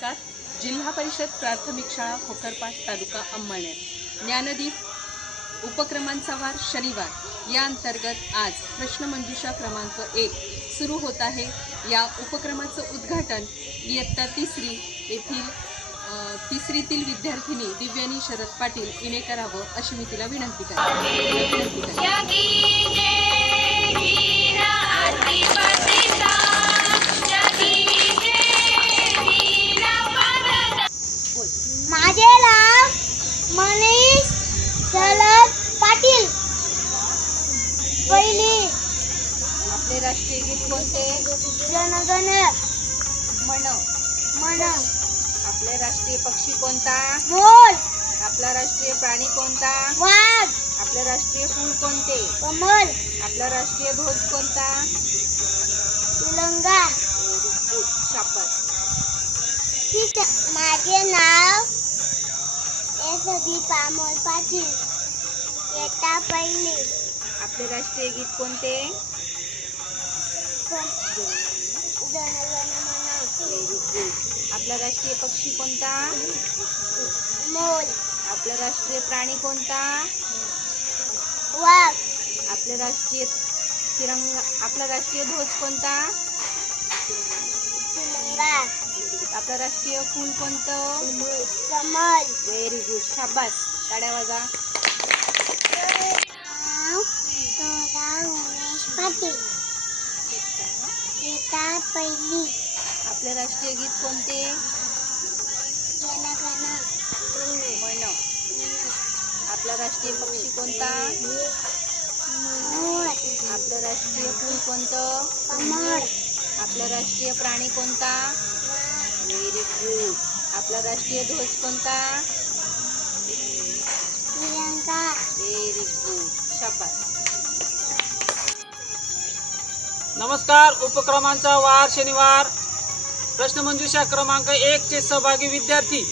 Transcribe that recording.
नमस्कार. जिल्हा परिषद प्राथमिक शाळा खोकरपाट तालुका अंमळनेर ज्ञानदीप उपक्रमांचा वार शनिवार. या अंतर्गत आज प्रश्नमंजुषा क्रमांक एक सुरू होत आहे. या उपक्रमाचं उद्घाटन इयत्ता तिसरी येथील तिसरीतील विद्यार्थिनी दिव्यानी शरद पाटील हिने करावं अशी मी तिला विनंती करते. मनीष शरद पाटील. पहिली. आपले राष्ट्रीय गीत कोणते? जनगण म्हण मन. आपले राष्ट्रीय पक्षी कोणता? मोर. आपला राष्ट्रीय प्राणी कोणता? वाघ. आपले राष्ट्रीय फूल कोणते? कमल. आपला राष्ट्रीय ध्वज कोणता? तिलंगा शाबास ठीक आहे. माझे नाव पामोल पाटील येता पहिली. आपले राष्ट्रीय गीत कोणते? आपला राष्ट्रीय पक्षी कोणता? मोर आपला राष्ट्रीय प्राणी कोणता? वाघ. आपले राष्ट्रीय तिरंगा आपला राष्ट्रीय ध्वज कोणता? तिलंगा आपलं राष्ट्रीय फूल कोणतं? कमल. व्हेरी गुड शाबास. टाळ्या वाजा. पहिली आपले राष्ट्रीय गीत कोणते? म्हण आपला राष्ट्रीय पक्षी कोणता? आपलं राष्ट्रीय फूल कोणतं? कमळ. आपला राष्ट्रीय प्राणी कोणता? व्हेरी गुड आपला राष्ट्रीय ध्वज कोणता? व्हेरी गुड नमस्कार उपक्रमांचा वार शनिवार. प्रश्नमंजुषा क्रमांक एक चे सहभागी विद्यार्थी.